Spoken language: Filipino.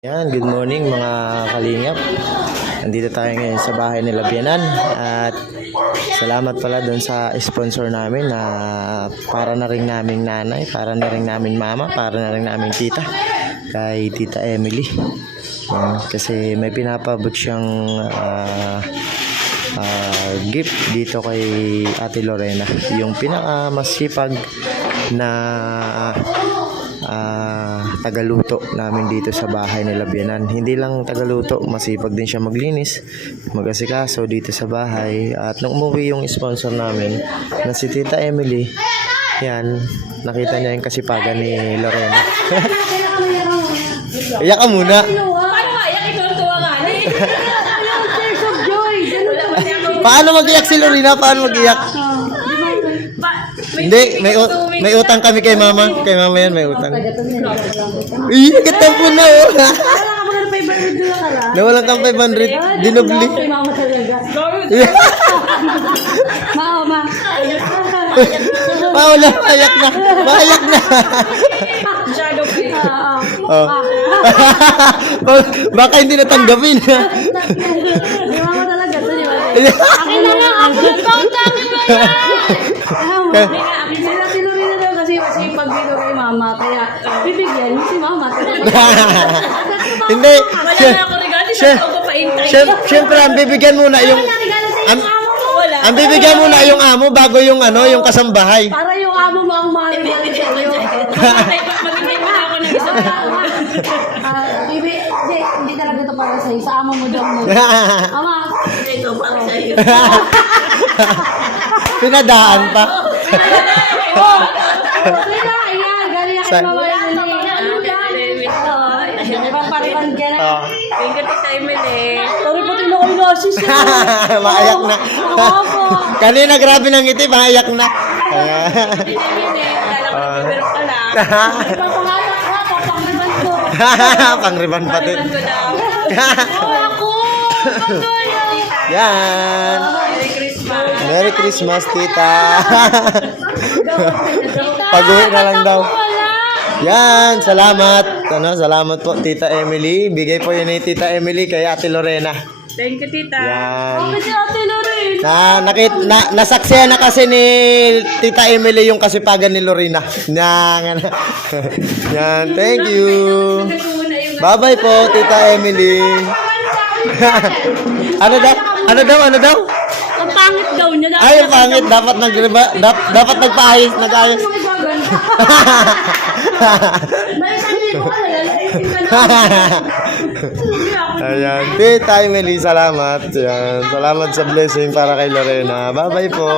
Yan, good morning mga kalingap. Nandito tayo ngayon sa bahay nila Bianan at salamat pala doon sa sponsor namin na para na rin naming nanay, para na rin naming mama, para na rin naming tita, kay Tita Emily. Yan, kasi may pinapabot siyang gift dito kay Ate Lorena, yung pinakamasipag na tagaluto namin dito sa bahay nila Bianan. Hindi lang tagaluto, masipag din siya maglinis, mag-asikaso dito sa bahay. At nung umuwi yung sponsor namin na si Tita Emily, yan, nakita niya yung kasipagan ni Lorena. Iyak ka muna. Paano kaya? Ikaw ang tuwa nga ni. Tears of joy. Paano mag-iyak si Lorena? Paano mag-iyak? Hindi, may utang kami kay mama. Kay mama yan, may utang. Iya, katampo na oh. Nawalan kang 500. Dinobli. Mama talaga. Mama. Paula, payak na. Payak na. Shadow play. Oh. Baka hindi natanggapin. Mama talaga. Akin na lang. Ako lang pautangin mo yan. Sila sinuri na daw kasi masipag dito kay mama. Kaya bibigyan mo si mama. Hindi. Wala na ako regalo. Siya ako paintay. Siyempre, ang bibigyan muna yung... Ang bibigyan muna yung amo bago yung ano, yung kasambahay. Para yung amo mo ang mahal mo sa'yo. Magbigay mo na ako ng isang taon. Hindi talaga ito para sa'yo. Sa amo mo daw mo. Ama. Ito para sa'yo. Pinadaan pa. Sila, ayan. Galing ako mawala na Paripan ka na. Thank you, Tita Emily. Sorry po, tino ko yung nosis. Maayak na. Kanina grabe ng ngiti, maayak na. Tita Emily, kala ko nagbiberok ka lang. Papangatak ka, papangriban ko. Pangriban pati. Pangriban ko daw. Ako! Pagdoyo! Yan. Merry Christmas. Merry Christmas, tita. Pag-uwi na lang daw. Yan, salamat. Salamat po, Tita Emily. Bigay po yun ni Tita Emily kay Ate Lorena. Thank you, Tita. Yan. Bakit si Ate Lorena? Nasaksihan na kasi ni Tita Emily yung kasipagan ni Lorena. Yan, yan, thank you. Bye-bye po, Tita Emily. Ano daw? Ang pangit daw niya. Ay, ang pangit. Dapat nagpaayos, nag-ayos. Ayan. Tita Emily, salamat. Ayan. Salamat sa blessing para kay Lorena. Bye-bye po.